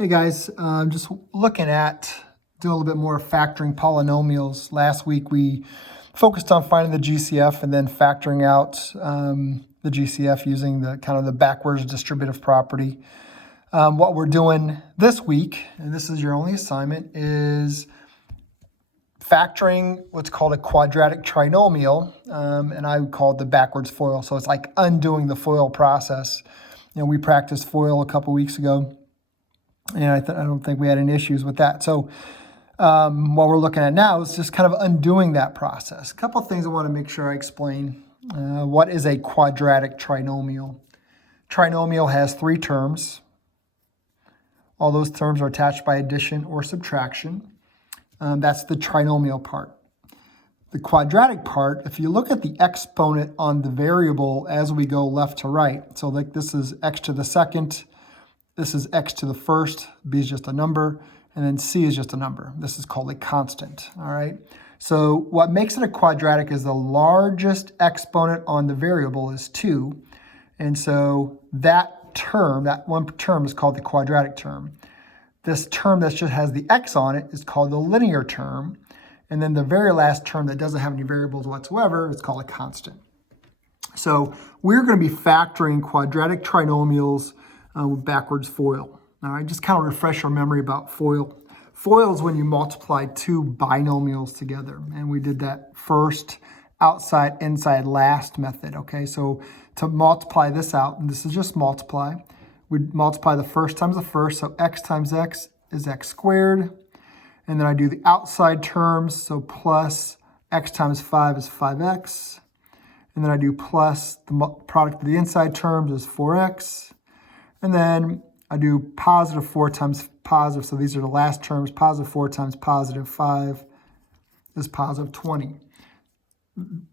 Hey guys, just looking at doing a little bit more factoring polynomials. Last week we focused on finding the GCF and then factoring out the GCF using the kind of the backwards distributive property. What we're doing this week, and this is your only assignment, is factoring what's called a quadratic trinomial, and I would call it the backwards FOIL. So it's like undoing the FOIL process. You know, we practiced FOIL a couple weeks ago. And I don't think we had any issues with that. So what we're looking at now is just kind of undoing that process. A couple of things I want to make sure I explain. What is a quadratic trinomial? Trinomial has three terms. All those terms are attached by addition or subtraction. That's the trinomial part. The quadratic part, if you look at the exponent on the variable as we go left to right, so like this is x to the second, this is x to the first, b is just a number, and then c is just a number. This is called a constant, all right? So what makes it a quadratic is the largest exponent on the variable is 2, and so that term, that one term is called the quadratic term. This term that just has the x on it is called the linear term, and then the very last term that doesn't have any variables whatsoever is called a constant. So we're going to be factoring quadratic trinomials with backwards FOIL. All right, just kind of refresh our memory about FOIL. FOIL is when you multiply two binomials together, and we did that first outside, inside, last method. Okay, so to multiply this out, and this is just multiply, we'd multiply the first times the first, so x times x is x squared, and then I do the outside terms, so plus x times 5 is 5x, and then I do plus the product of the inside terms is 4x, and then I do positive 4 times positive. So these are the last terms. Positive 4 times positive 5 is positive 20.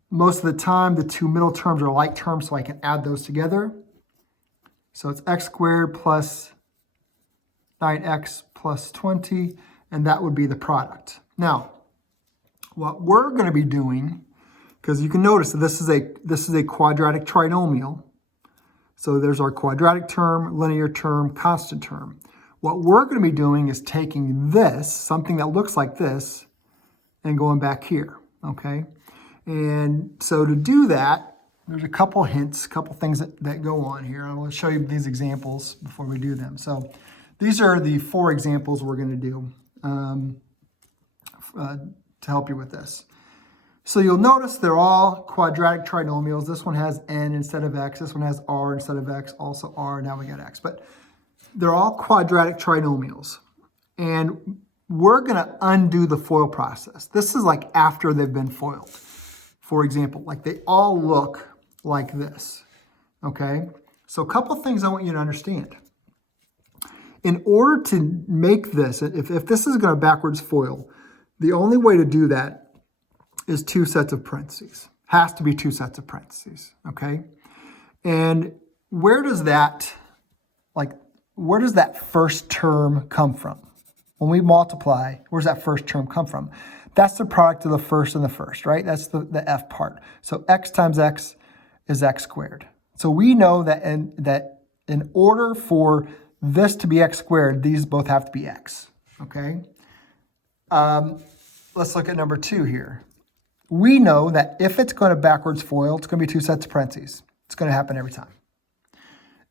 Most of the time, the two middle terms are like terms, so I can add those together. So it's x squared plus 9x plus 20, and that would be the product. Now, what we're going to be doing, because you can notice that this is a quadratic trinomial. So there's our quadratic term, linear term, constant term. What we're going to be doing is taking this, something that looks like this, and going back here, okay? And so to do that, there's a couple hints, a couple things that go on here. I will show you these examples before we do them. So these are the 4 examples we're going to do to help you with this. So you'll notice they're all quadratic trinomials. This one has n instead of x. This one has r instead of x, also r. Now we got x. But they're all quadratic trinomials. And we're going to undo the FOIL process. This is like after they've been FOILed. For example, like they all look like this. Okay? So a couple things I want you to understand. In order to make this, if this is going to backwards FOIL, the only way to do that is 2 sets of parentheses. Has to be 2 sets of parentheses, okay? And where does that first term come from? When we multiply, where's that first term come from? That's the product of the first and the first, right? That's the f part. So x times x is x squared. So we know that in order for this to be x squared, these both have to be x, okay? Let's look at number 2 here. We know that if it's going to backwards FOIL, it's going to be 2 sets of parentheses. It's going to happen every time.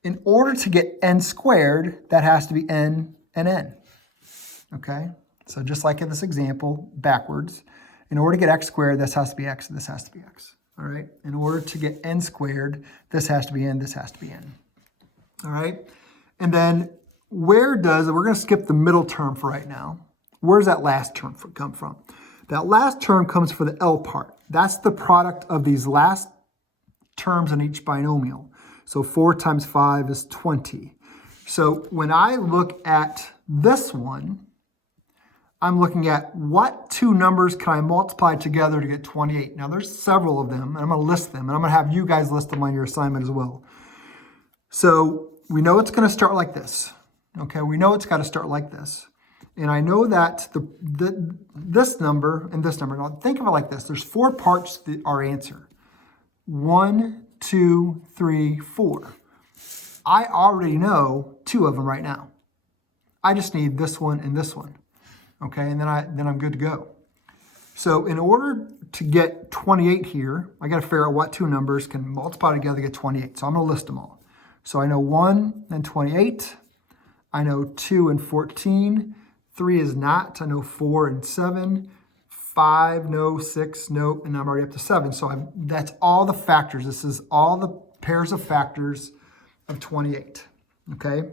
In order to get n squared, that has to be n and n. Okay? So just like in this example, backwards, in order to get x squared, this has to be x, and this has to be x. All right? In order to get n squared, this has to be n, this has to be n. All right? And then we're going to skip the middle term for right now. Where's that last term come from? That last term comes for the L part. That's the product of these last terms in each binomial. So 4 times 5 is 20. So when I look at this one, I'm looking at what 2 numbers can I multiply together to get 28. Now there's several of them, and I'm going to list them, and I'm going to have you guys list them on your assignment as well. So we know it's going to start like this. Okay, we know it's got to start like this. And I know that this number and this number, now think of it like this. There's 4 parts to our answer. 1, 2, 3, 4. I already know 2 of them right now. I just need this one and this one, okay? And then I'm good to go. So in order to get 28 here, I got to figure out what two numbers can multiply together to get 28. So I'm going to list them all. So I know 1 and 28. I know 2 and 14. 3 is not. I know 4 and 7. 5, no. 6, no. And I'm already up to 7. So that's all the factors. This is all the pairs of factors of 28. Okay?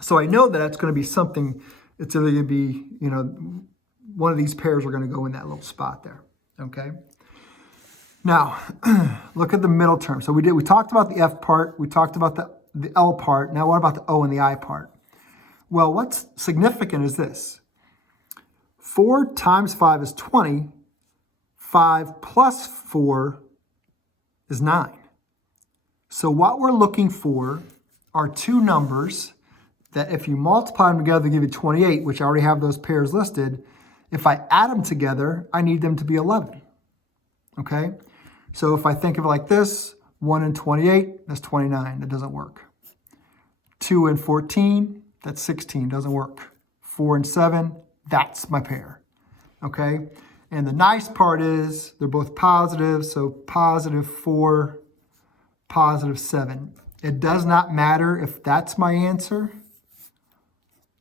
So I know that that's going to be something, it's either going to be, one of these pairs are going to go in that little spot there. Okay? Now, look at the middle term. So we talked about the F part, we talked about the L part. Now what about the O and the I part? Well, what's significant is this. 4 times 5 is 20. 5 plus 4 is 9. So what we're looking for are two numbers that if you multiply them together, they give you 28, which I already have those pairs listed. If I add them together, I need them to be 11. Okay? So if I think of it like this, 1 and 28, that's 29. That doesn't work. 2 and 14, that's 16. Doesn't work. 4 and 7, that's my pair. Okay? And the nice part is they're both positive, so positive 4, positive 7. It does not matter if that's my answer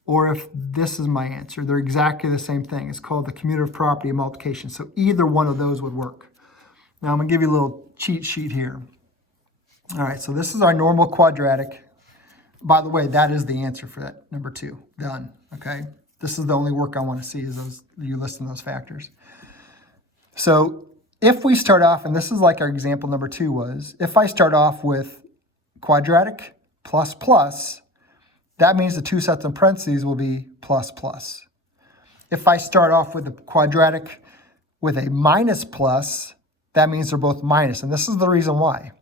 or if this is my answer. They're exactly the same thing. It's called the commutative property of multiplication. So either one of those would work. Now I'm going to give you a little cheat sheet here. All right, so this is our normal quadratic. By the way, that is the answer for that, number 2. Done, okay? This is the only work I want to see is you listing those factors. So if we start off, and this is like our example number 2 was, if I start off with quadratic plus plus, that means the two sets in parentheses will be plus plus. If I start off with a quadratic with a minus plus, that means they're both minus, and this is the reason why.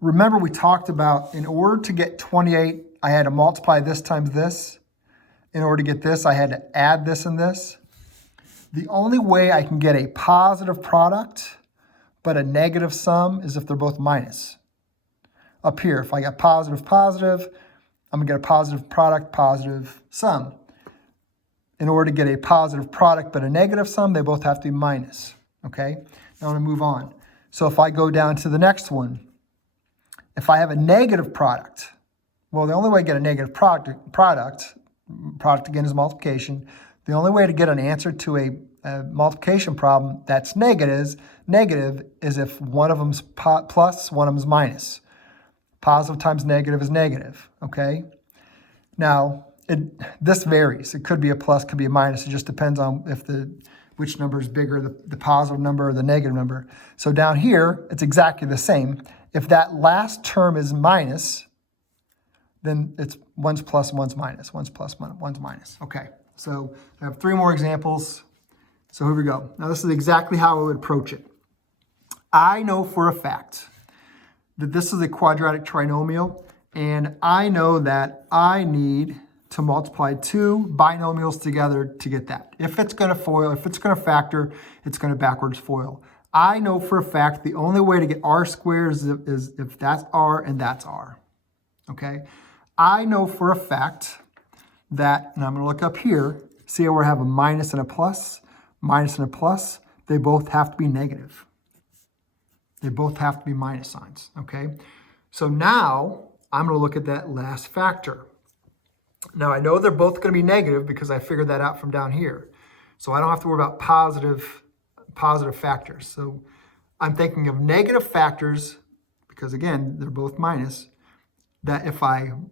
Remember we talked about in order to get 28, I had to multiply this times this. In order to get this, I had to add this and this. The only way I can get a positive product but a negative sum is if they're both minus. Up here, if I got positive, positive, I'm going to get a positive product, positive sum. In order to get a positive product but a negative sum, they both have to be minus. Okay? Now I'm going to move on. So if I go down to the next one, if I have a negative product, well, the only way to get a negative product again is multiplication. The only way to get an answer to a multiplication problem that's negative is if one of them's plus, one of them's minus. Positive times negative is negative, okay? Now, this varies. It could be a plus, could be a minus. It just depends on which number is bigger, the positive number or the negative number. So down here, it's exactly the same. If that last term is minus, then it's one's plus, one's minus. One's plus, one's minus. Okay, so I have 3 more examples. So here we go. Now this is exactly how I would approach it. I know for a fact that this is a quadratic trinomial, and I know that I need to multiply 2 binomials together to get that. If it's going to FOIL, if it's going to factor, it's going to backwards FOIL. I know for a fact the only way to get r squared is if that's r and that's r. Okay? I know for a fact that, and I'm going to look up here, see how we have a minus and a plus, they both have to be negative. They both have to be minus signs, okay? So now I'm going to look at that last factor. Now I know they're both going to be negative because I figured that out from down here. So I don't have to worry about positive factors. So I'm thinking of negative factors because again, they're both minus, that if I'm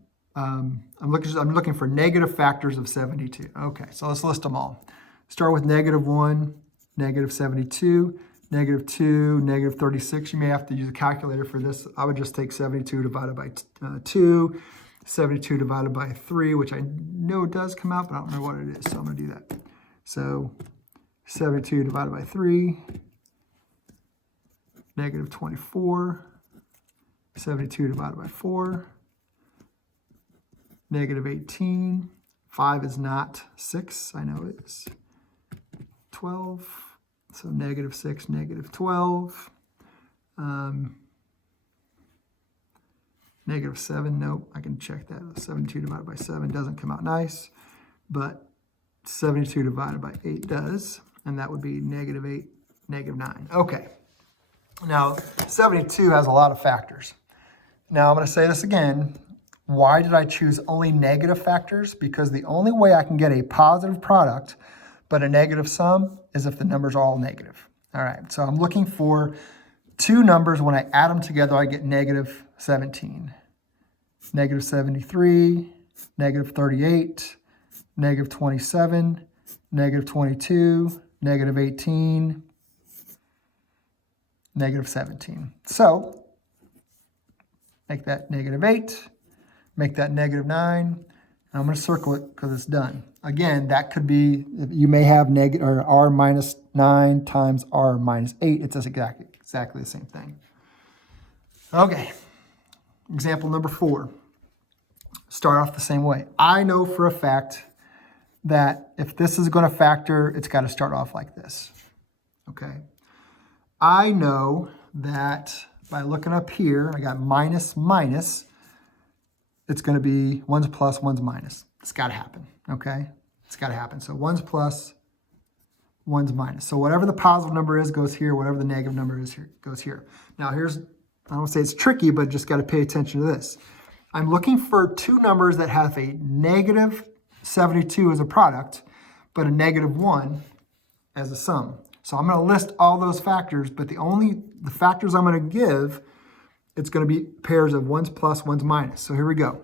looking for negative factors of 72. Okay, so let's list them all. Start with -1, -72, -2, -36. You may have to use a calculator for this. I would just take 72 divided by 2, 72 divided by 3, which I know does come out, but I don't know what it is, so I'm going to do that. So 72 divided by 3, -24, 72 divided by 4, -18, 5 is not 6, I know it is 12, so -6, -12, Negative 7, nope, I can check that. 72 divided by 7 doesn't come out nice, but 72 divided by 8 does, and that would be negative 8, negative 9. Okay, now 72 has a lot of factors. Now I'm going to say this again. Why did I choose only negative factors? Because the only way I can get a positive product but a negative sum is if the numbers are all negative. All right, so I'm looking for two numbers. When I add them together, I get negative 17. Negative 73, negative 38, negative 27, negative 22, negative 18, negative 17. So make that negative 8, make that negative 9. And I'm going to circle it because it's done. Again, that could be, you may have negative or r minus 9 times r minus 8. It's just exactly the same thing. Okay, example number 4. Start off the same way. I know for a fact that if this is going to factor, it's got to start off like this. Okay. I know that by looking up here, I got minus, minus. It's going to be 1's plus, 1's minus. It's got to happen. Okay. It's got to happen. So 1's plus, 1's minus. So whatever the positive number is goes here. Whatever the negative number is here goes here. Now here's, I don't say it's tricky, but just got to pay attention to this. I'm looking for two numbers that have a negative 72 as a product, but a negative 1 as a sum. So I'm going to list all those factors, but the factors I'm going to give, it's going to be pairs of 1's plus, 1's minus. So here we go.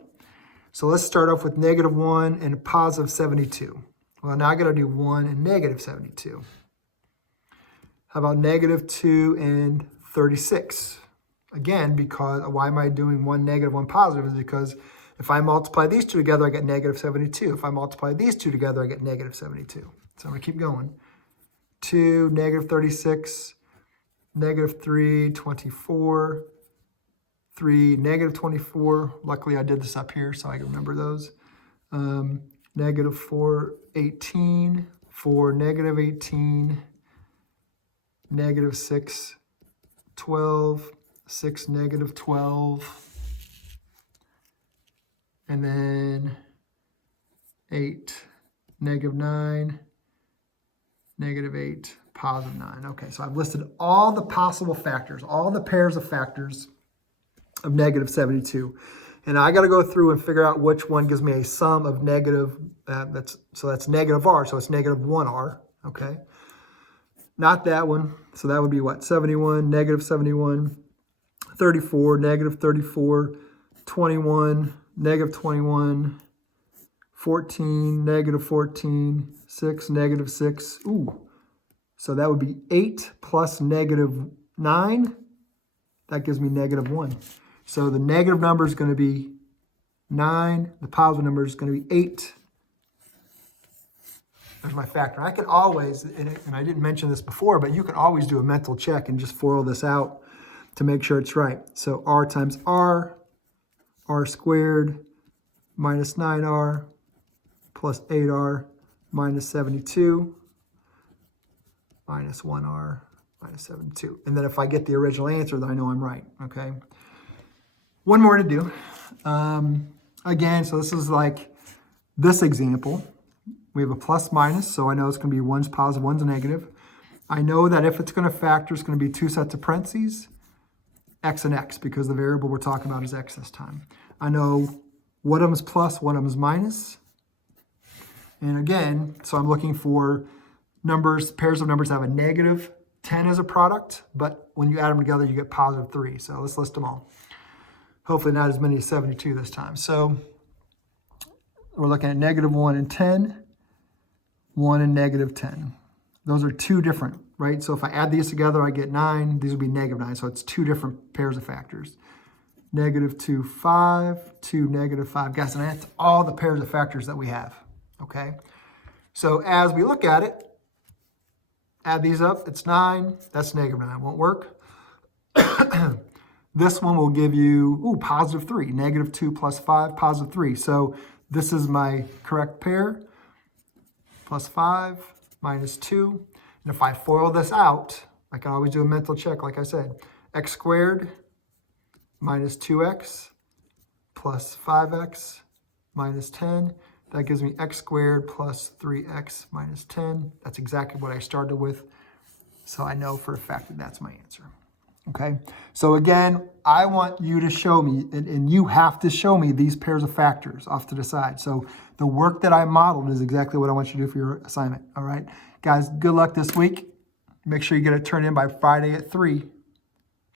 So let's start off with negative 1 and positive 72. Well, now I got to do 1 and negative 72. How about negative 2 and 36? Again, because why am I doing 1 negative, 1 positive? Is because if I multiply these two together, I get negative 72. If I multiply these two together, I get negative 72. So I'm going to keep going. 2, negative 36, negative 3, 24, 3, negative 24. Luckily, I did this up here, so I can remember those. Negative 4, 18, 4, negative 18, negative 6, 12, 6, negative 12, and then 8, negative 9, negative 8, positive 9. Okay, so I've listed all the possible factors, all the pairs of factors of negative 72. And I got to go through and figure out which one gives me a sum of negative, that's negative r, so it's negative 1r, okay? Not that one, so that would be what? 71, negative 71, 34, negative 34, 21, negative 21, 14, negative 14, 6, negative 6. Ooh, so that would be 8 plus negative 9. That gives me negative 1. So the negative number is going to be 9. The positive number is going to be 8. There's my factor. I can always, and I didn't mention this before, but you can always do a mental check and just FOIL this out to make sure it's right. So r times r squared minus 9r plus 8r minus 72 minus 1r minus 72. And then if I get the original answer, then I know I'm right, okay? One more to do. Again, so this is like this example. We have a plus minus, so I know it's going to be 1's positive, 1's negative. I know that if it's going to factor, it's going to be two sets of parentheses, x and x, because the variable we're talking about is x this time. I know one of them is plus, one of them is minus. And again, so I'm looking for numbers, pairs of numbers that have a negative 10 as a product, but when you add them together, you get positive 3. So let's list them all. Hopefully not as many as 72 this time. So we're looking at negative 1 and 10, 1 and negative 10. Those are two different, right? So if I add these together, I get 9. These would be negative 9. So it's two different pairs of factors. Negative 2, 5, 2, negative 5. Guys, and that's all the pairs of factors that we have, okay? So as we look at it, add these up, it's 9. That's negative 9. Won't work. This one will give you, positive 3. Negative 2 plus 5, positive 3. So this is my correct pair. Plus 5 minus 2. And if I FOIL this out, I can always do a mental check, like I said. X squared minus 2x plus 5x minus 10. That gives me x squared plus 3x minus 10. That's exactly what I started with. So I know for a fact that that's my answer. Okay, so again, I want you to show me, and you have to show me these pairs of factors off to the side. So the work that I modeled is exactly what I want you to do for your assignment. All right, guys, good luck this week. Make sure you get it turned in by Friday at 3.